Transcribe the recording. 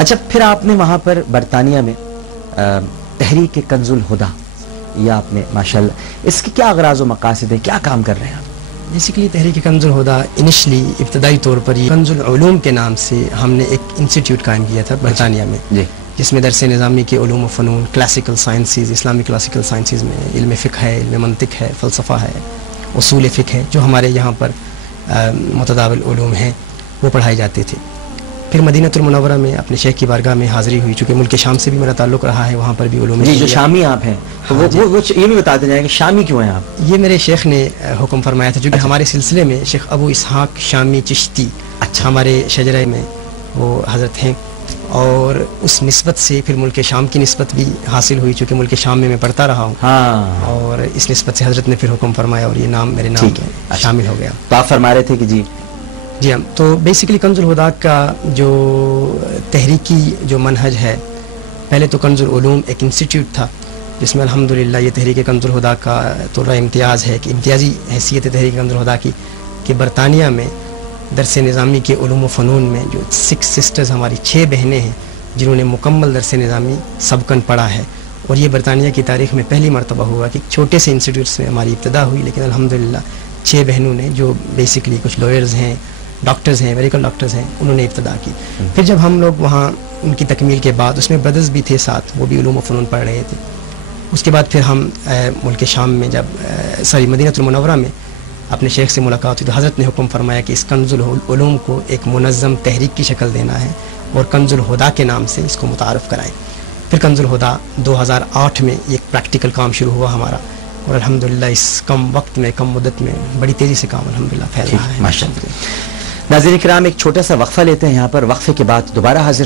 اچھا پھر آپ نے وہاں پر برطانیہ میں تحریک کنز الہدیٰ یہ آپ نے ماشاءاللہ، اس کے کیا اغراض و مقاصد ہیں، کیا کام کر رہے ہیں آپ؟ بیسیکلی تحریک کنز الہدیٰ انیشلی ابتدائی طور پر یہ کنز العلوم کے نام سے ہم نے ایک انسٹیٹیوٹ قائم کیا تھا برطانیہ میں، جی، جس میں درس نظامی کے علوم و فنون، کلاسیکل سائنسز، اسلامی کلاسیکل سائنسز میں علم فقہ ہے، علم منطق ہے، فلسفہ ہے، اصول فقہ ہے، جو ہمارے یہاں پر متداول علوم ہیں وہ پڑھائے جاتے تھے. پھر مدینہ المنورہ میں اپنے شیخ کی بارگاہ میں حاضری ہوئی، چونکہ ملک شام سے بھی میرا تعلق رہا ہے، وہاں پر بھی علوم جی جو شامی آپ ہیں تو وہ یہ بھی بتاتے جائیں کہ شامی کیوں ہیں آپ؟ یہ میرے شیخ نے حکم فرمایا تھا، چونکہ ہمارے سلسلے میں شیخ ابو اسحاق شامی چشتی ہمارے شجرہ میں وہ حضرت ہیں، اور اس نسبت سے پھر ملک شام کی نسبت بھی حاصل ہوئی، چونکہ ملک شام میں پڑھتا رہا ہوں، اور اس نسبت سے حضرت نے پھر حکم فرمایا اور یہ نام میرے نام میں شامل ہو گیا. تو آپ فرما رہے تھے کہ جی ہاں، تو بیسیکلی کنز الہدیٰ کا جو تحریکی جو منہج ہے، پہلے تو کنز العلوم ایک انسٹیٹیوٹ تھا جس میں الحمدللہ یہ تحریک کنز الہدیٰ کا طور امتیاز ہے کہ امتیازی حیثیت تحریک کنز الہدیٰ کی کہ برطانیہ میں درس نظامی کے علوم و فنون میں جو 6 سسٹرز ہماری 6 بہنیں ہیں جنہوں نے مکمل درس نظامی سبقاً پڑھا ہے، اور یہ برطانیہ کی تاریخ میں پہلی مرتبہ ہوا کہ چھوٹے سے انسٹیٹیوٹ سے ہماری ابتدا ہوئی، لیکن الحمدللہ 6 بہنوں نے جو بیسیکلی کچھ لائرز ہیں، ڈاکٹرز ہیں، میڈیکل ڈاکٹرز ہیں، انہوں نے ابتدا کی. پھر جب ہم لوگ وہاں ان کی تکمیل کے بعد اس میں بردرز بھی تھے ساتھ، وہ بھی علوم و فنون پڑھ رہے تھے. اس کے بعد پھر ہم ملک شام میں جب مدینہ المنورہ میں اپنے شیخ سے ملاقات ہوئی تو حضرت نے حکم فرمایا کہ اس کنز العلوم کو ایک منظم تحریک کی شکل دینا ہے اور کنز الہدیٰ کے نام سے اس کو متعارف کرائیں. پھر کنز الہدیٰ 2008 میں ایک پریکٹیکل کام شروع ہوا ہمارا، اور الحمدللہ اس کم وقت میں، کم مدت میں بڑی تیزی سے کام الحمدللہ پھیل رہا ہے. ماشاءاللہ. ناظرین کرام ایک چھوٹا سا وقفہ لیتے ہیں یہاں پر، وقفے کے بعد دوبارہ حاضر